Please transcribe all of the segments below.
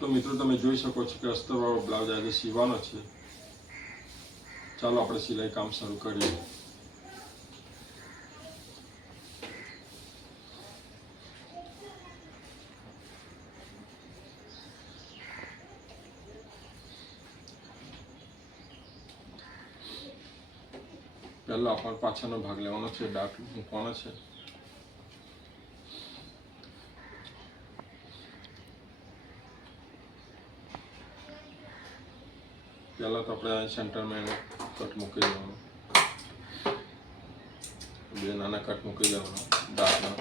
તો મિત્રો તમે જોઈ શકો છો કે અસ્તરવાળો બ્લાઉઝ આજે સીવવાનો છે। ચાલો આપણે સિલાઈ કામ શરૂ કરીએ। પહેલા આપણે પાછળનો ભાગ લેવાનો છે, ડાટ મૂકવાનો છે। પહેલા તો આપણે સેન્ટરમાં કટ મૂકી દેવાનો, બે નાના કટ મૂકી દેવાનો ડાટના।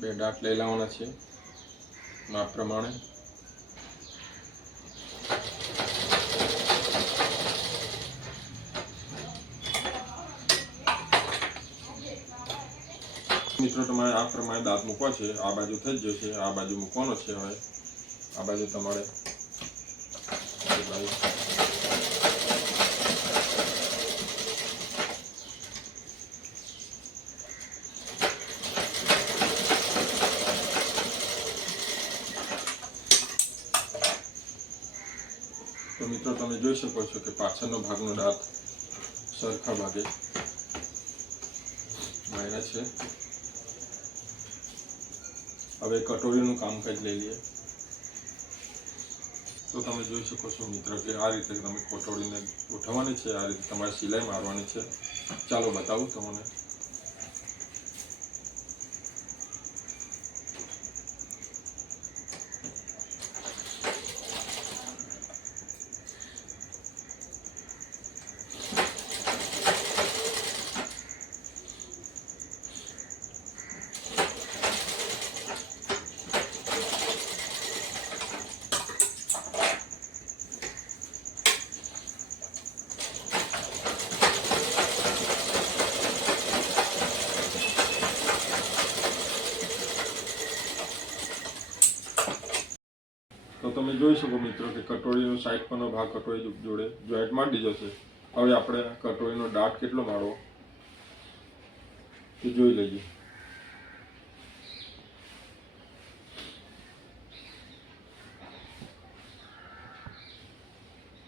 બે ડાટ લઈ લેવાના છે માપ પ્રમાણે। મિત્રો તમારે આ પ્રમાણે દાંત મૂકવા છે। આ બાજુ થઈ જ જશે, આ બાજુ મૂકવાનો છે। હવે આ બાજુ તમારે તો મિત્રો તમે જોઈ શકો છો કે પાછળનો ભાગનો દાંત સરખા ભાગે માર્યા છે। હવે કટોરીનું કામકાજ લઈ લઈએ। તો તમે જોઈ શકો છો મિત્રો કે આ રીતે તમે કટોરીને ગોઠવવાની છે, આ રીતે તમારે સિલાઈ મારવાની છે। ચાલો બતાવું તમને। તો તમે જોઈ શકો મિત્રો કે કટોરીનો સાઈડ પરનો ભાગ કટોરી જોડે જોઈન્ટ મારી દીધો છે। હવે આપણે કટોરીનો દાંત કેટલો મારવો તે જોઈ લઈએ।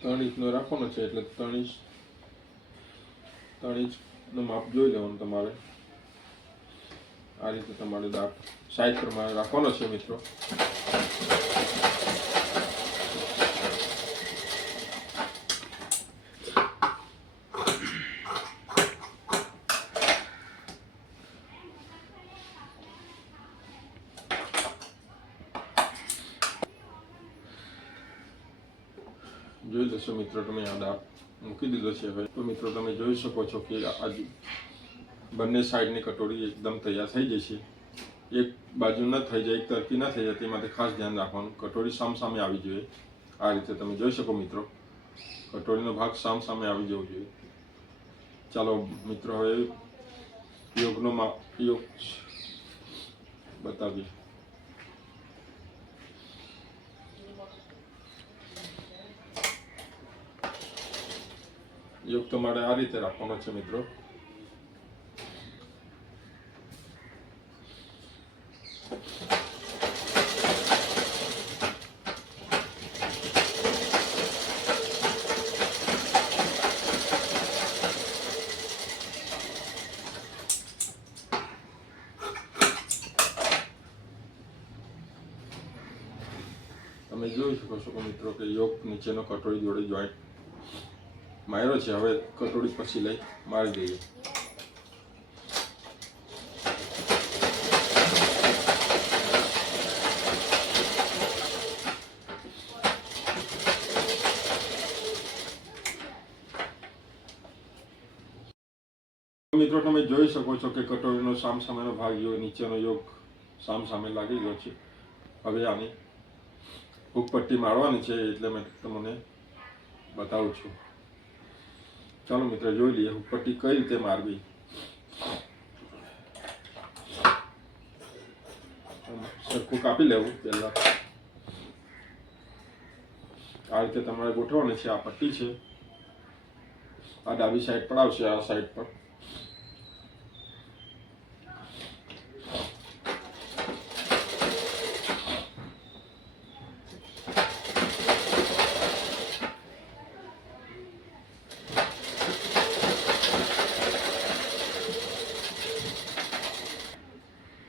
ત્રણ ઇંચનો રાખવાનો છે, એટલે 3 ઇંચનો માપ જોઈ લેવાનું તમારે। આ રીતે તમારે દાંત સાઈઝ પ્રમાણે રાખવાનો છે મિત્રો। જોઈ લેશો મિત્રો તમે આ દાંત મૂકી દીધો છે। હવે તો મિત્રો તમે જોઈ શકો છો કે આ બંને સાઈડની કટોરી એકદમ તૈયાર થઈ જશે। એક બાજુ ન થઈ જાય, એક તરફી ન થઈ જાય તે માટે ખાસ ધ્યાન રાખવાનું। કટોરી સામે આવી જોઈએ। આ રીતે તમે જોઈ શકો મિત્રો કટોરીનો ભાગ સામે આવી જવો જોઈએ। ચાલો મિત્રો હવે યોગનો યોગ બતાવીએ। યોગ તમારે આ રીતે રાખવાનો છે મિત્રો। તમે જોઈ શકો છો મિત્રો કે યોગ નીચેનો કટોરી જોડે જોઈન્ટ માર્યો છે। હવે કટોરી પછી લઈ મારી દઈએ। મિત્રો તમે જોઈ શકો છો કે કટોરીનો સામેનો ભાગ નીચેનો યોગ સામે લાગી ગયો છે। હવે આની હુક પટ્ટી મારવાની છે, એટલે મેં તમને બતાવું છું। ચાલો મિત્રો જોઈ લઈએ હુક પટ્ટી કઈ રીતે મારવી। સરખું કાપી લેવું પહેલા। આ રીતે તમારે ગોઠવવાની છે. આ પટ્ટી છે, આ ડાબી સાઈડ પર આવશે, આ સાઈડ પર.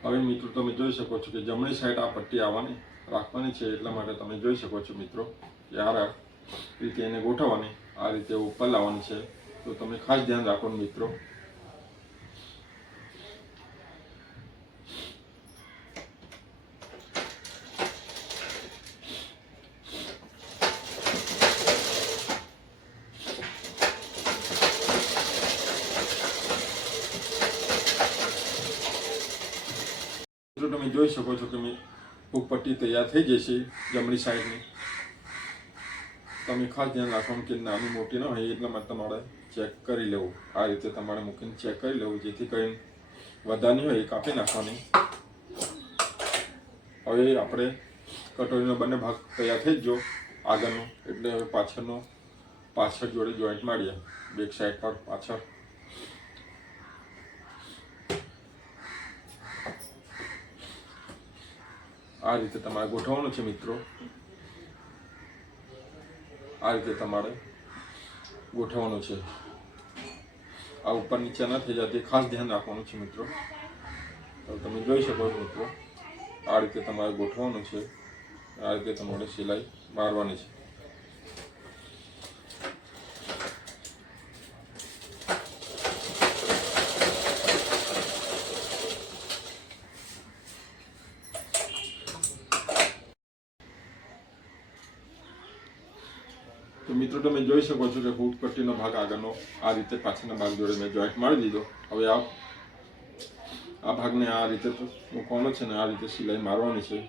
હવે મિત્રો તમે જોઈ શકો છો કે જમણી સાઈડ આ પટ્ટી આવવાની રાખવાની છે, એટલા માટે તમે જોઈ શકો છો મિત્રો કે આ રીતે એને ગોઠવવાની, આ રીતે ઉપર લાવવાની છે. તો તમે ખાસ ધ્યાન રાખો મિત્રો. તમે જોઈ શકો છો કે પટ્ટી તૈયાર થઈ જશે જમણી સાઈડની. તમે ખાસ ધ્યાન રાખવાનું કે નાની મોટી ન હોય, એટલા માટે તમારે ચેક કરી લેવું. આ રીતે તમારે મૂકીને ચેક કરી લેવું, જેથી કરીને વધારની હોય એ કાપી નાખવાની. હવે આપણે કટોરીનો બંને ભાગ તૈયાર થઈ જ જો આગળનો, એટલે હવે પાછળ જોડે જોઈન્ટ મારીએ, બેક સાઈડ પર પાછળ. આ રીતે તમારે ગોઠવવાનું છે મિત્રો. આ રીતે તમારે ગોઠવવાનું છે. આ ઉપર નીચે ના થઈ જાય ખાસ ધ્યાન રાખવાનું છે મિત્રો. તો તમે જોઈ શકો છો મિત્રો, આ રીતે તમારે ગોઠવવાનું છે. આ રીતે તમારે સિલાઈ મારવાની છે. તો મિત્રો તમે જોઈ શકો છો કે હૂક પટ્ટીનો ભાગ આગળનો આ રીતે પાછળના ભાગ જોડે મેં જોઈન્ટ મારી દીધો. હવે આ ભાગને આ રીતે મૂકવાનો છે ને આ રીતે સિલાઈ મારવાની છે.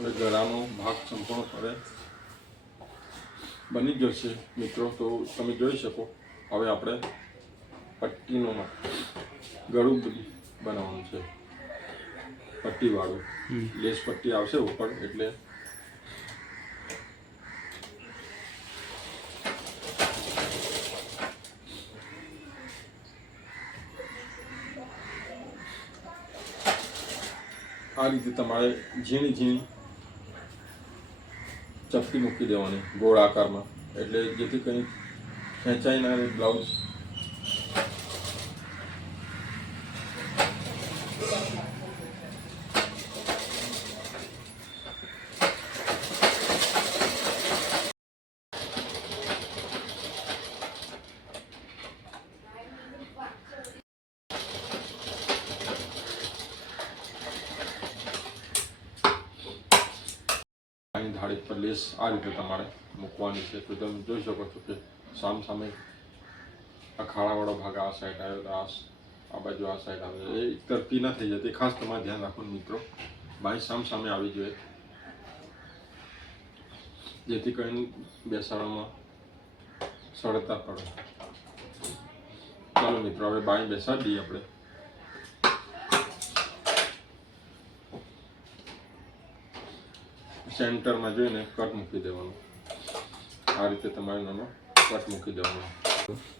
હવે ગળાનો ભાગ સંપૂર્ણપણે બની ગયો છે મિત્રો. તો તમે જોઈ શકો. હવે આપણે પટ્ટીનું ગળું બનાવવાનું છે, પટ્ટીવાળું. લેસ પટ્ટી આવશે ઉપર, એટલે આ રીતે તમારે ઝીણી ઝીણી ચપટી મૂકી દેવાની ગોળ આકારમાં, એટલે જેથી કંઈ ખેંચાઈ ના રહે બ્લાઉઝ. ધાડી પર લેસ આ રીતે તમારે મૂકવાની છે. તો તમે જોઈ શકો છો કે સામે આ ખાડાવાળો ભાગ આ સાઈડ આવ્યો, આ બાજુ આ સાઈડ આવે, એ એક તરફી ના થઈ જતી. ખાસ તમારે ધ્યાન રાખવાનું મિત્રો. બાઈ સામે આવી જોઈએ, જેથી કરીને બેસાડવામાં સરળતા પડે. ચાલો મિત્રો, હવે બાઈ બેસાડી દઈએ આપણે. સેન્ટરમાં જોઈને કટ મૂકી દેવાનું. આ રીતે તમારે નાનો કટ મૂકી દેવાનો.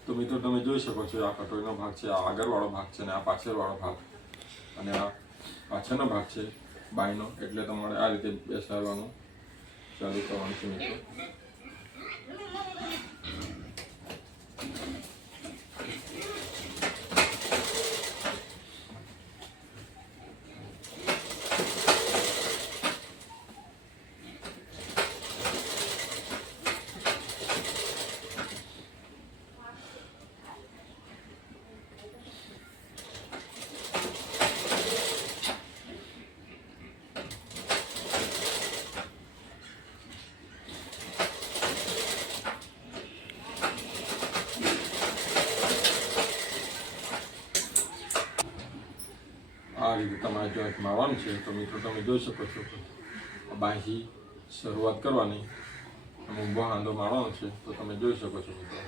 તો મિત્રો તમે જોઈ શકો છો, આ કટોરીનો ભાગ છે, આ આગળવાળો ભાગ છે અને આ પાછળવાળો ભાગ, અને આ પાછળનો ભાગ છે બાયનો. એટલે તમારે આ રીતે બેસાડવાનું ચાલુ કરવાનું છે મિત્રો. તમારે જોઈન્ટ મારવાનું છે. તો મિત્રો તમે જોઈ શકો છો કે બાહી શરૂઆત કરવાની અને ઊભો હાંધો મારવાનો છે. તો તમે જોઈ શકો છો મિત્રો.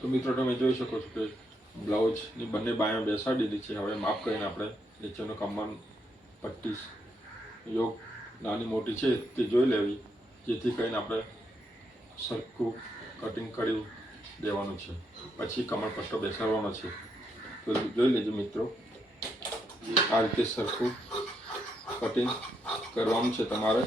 તો મિત્રો તમે જોઈ શકો છો કે બ્લાઉઝની બંને બાયો બેસાડી દીધી છે. હવે માપ કરીને આપણે નીચેનો કમર પટ્ટી યોગ નાની મોટી છે તે જોઈ લેવી, જેથી કરીને આપણે સરખું કટિંગ કરી દેવાનું છે. પછી કમર પટ્ટો બેસાડવાનો છે. તો જોઈ લેજો મિત્રો, આ રીતે સરખું કટિંગ કરવાનું છે તમારે.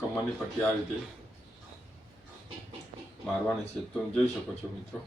કમરની પટ્ટી આ રીતે મારવાની છે. તો જોઈ શકો છો મિત્રો.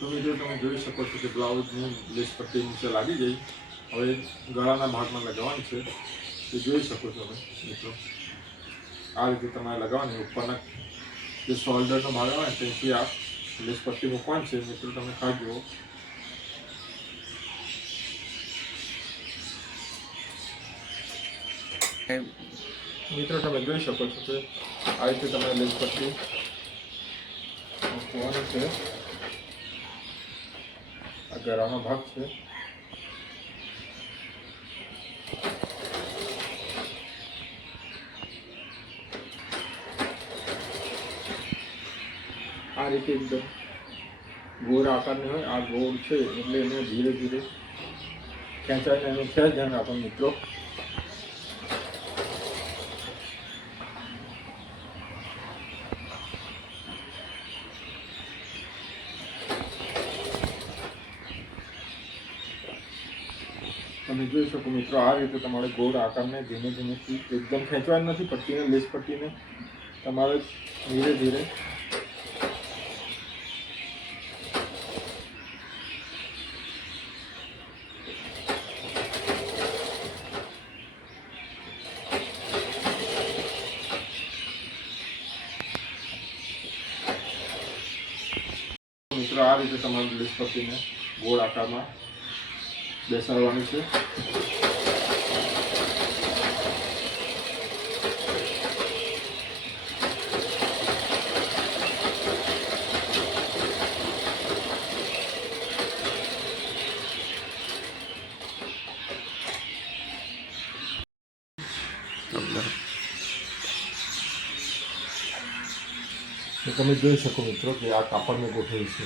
તો મિત્રો તમે જોઈ શકો છો કે બ્લાઉઝની લેસ પટ્ટી નીચે લાગી ગઈ. હવે ગળાના ભાગમાં લગાવવાની છે. તે જોઈ શકો છો તમે મિત્રો. આ રીતે તમારે લગાવવાની. ઉપરના જે શોલ્ડરનો ભાગ આવે ત્યાંથી આ લેસ પટ્ટી મૂકવાની છે. મિત્રો તમે ખાસ જુઓ. મિત્રો તમે જોઈ શકો છો કે આ રીતે તમારે લેસ પટ્ટી મૂકવાની છે. આ ગળાનો ભાગ છે. આ રીતે એકદમ ગોળ આકારની હોય. આ ગોળ છે એટલે એને ધીરે ધીરે ખેંચાઈને એનું ખેંચ ધ્યાન રાખો મિત્રો. તમે જોઈ શકો મિત્રો, આ રીતે તમારે ગોળ આકારને ધીમે ધીમેથી એકદમ ખેંચવાની નથી પટ્ટીને, લેસ પટ્ટીને તમારે ધીરે ધીરે મિત્રો આ રીતે તમારે લેસ પટ્ટીને ગોળ આકારમાં બેસાડવાની છે. તો તમે જોઈ શકો મિત્રો કે આ કાપડ મેં ગોઠવ્યું છે.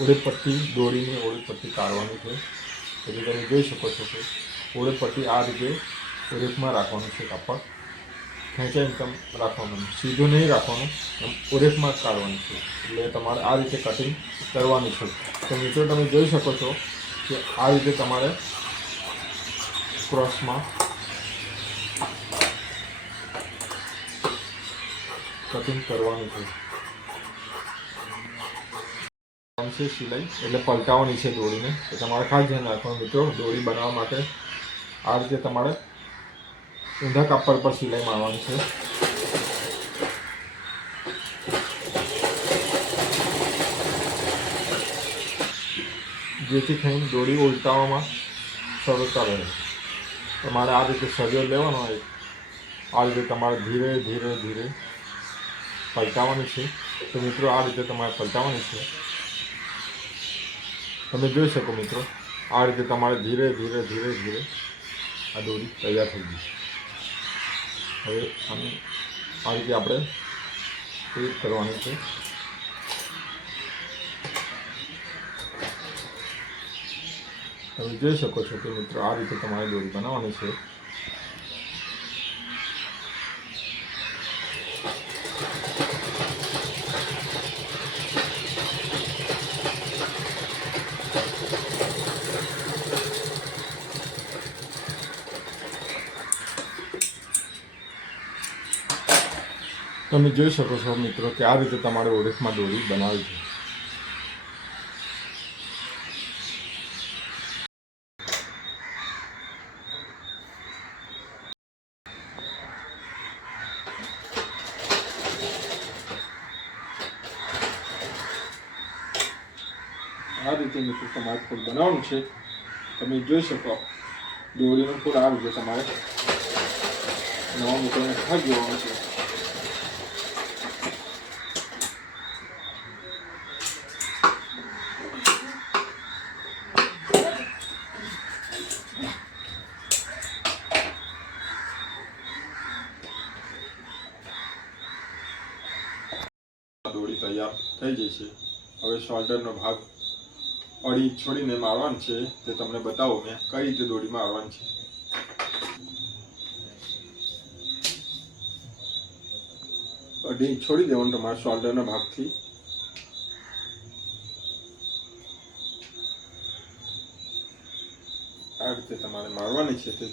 ઓળે પટ્ટી દોરીને ઓળે પટ્ટી કાઢવાની છે. એટલે તમે જોઈ શકો છો કે ઓળે પટ્ટી આ રીતે ઓરેફમાં રાખવાનું છે કાપડ, ખેંચાઈને તમે રાખવાનું, સીધું નહીં રાખવાનું, એમ ઓરેફમાં જ કાઢવાનું છે. એટલે તમારે આ રીતે કટિંગ કરવાની છે. તો મિત્રો તમે જોઈ શકો છો કે આ રીતે તમારે ક્રોસમાં કટિંગ કરવાનું છે. સિલાઈ એટલે પલટાવવાની છે દોરીને. તો તમારે ખાસ ધ્યાન રાખવાનું મિત્રો, દોરી બનાવવા માટે આ રીતે તમારે ઊંધા કાપડ પર સિલાઈ મારવાની છે. જેથી થઈને દોરી ઉલટાવવામાં સરળતા રહે. તમારે આ રીતે સળિયો લેવાનો હોય, આ રીતે તમારે ધીરે ધીરે ધીરે પલટાવવાની છે. તો મિત્રો આ રીતે તમારે પલટાવવાની છે. તમે જોઈ શકો મિત્રો, આ રીતે તમારે ધીરે ધીરે ધીરે ધીરે આ દોરી તૈયાર થઈ ગઈ. હવે આ રીતે આપણે ફિટ કરવાની છે. તમે જોઈ શકો છો કે મિત્રો આ રીતે તમારે દોરી બનાવવાની છે. તમે જોઈ શકો છો મિત્રો કે આ રીતે તમારે ઓરેફમાં દોરી બનાવી છે. આ રીતે મિત્રો તમારે ફૂલ બનાવવાનું છે. તમે જોઈ શકો દોરીનું ફૂલ આ રીતે તમારે નવા મૂકીને ખાસ જોવાનું છે. દોરી તૈયાર થઈ જશે. હવે શોલ્ડરનો ભાગ અડી છોડીને મારવાનું છે. તે તમને બતાવો મેં કઈ રીતે દોરી મારવાની છે. અડી છોડી દેવાનું તમારા શોલ્ડરના ભાગથી. આ રીતે તમારે મારવાની છે. તે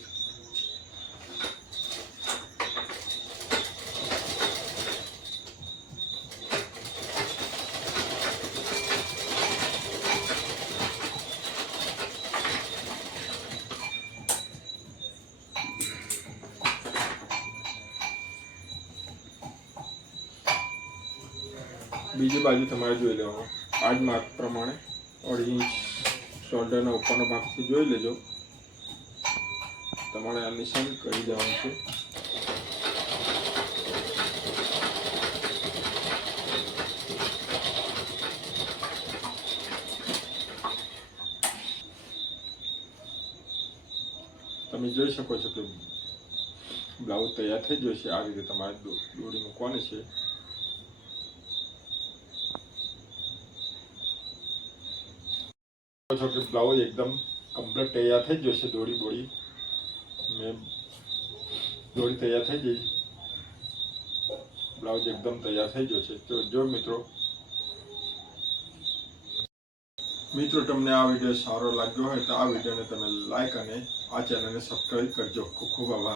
બીજી બાજુ તમારે જોઈ લેવાનું. આ જ માર્ક પ્રમાણે 2.5 ઇંચ શોલ્ડરના ઉપરનો ભાગથી જોઈ લેજો. તમારે આ નિશાન કરી દેવાનું છે. તમે જોઈ શકો છો કે બ્લાઉઝ તૈયાર થઈ જશે. આ રીતે તમારે દોરી મૂકવાની છે. છો કે બ્લાઉઝ એકદમ કમ્પ્લીટ તૈયાર થઈ જશે. દોરી તૈયાર થઈ ગઈ. બ્લાઉઝ એકદમ તૈયાર થઈ જશે. તો જો મિત્રો તમને આ વિડીયો સારો લાગ્યો હોય તો આ વિડીયોને તમે લાઈક અને આ ચેનલને સબસ્ક્રાઈબ કરજો. ખૂબ ખૂબ આભાર.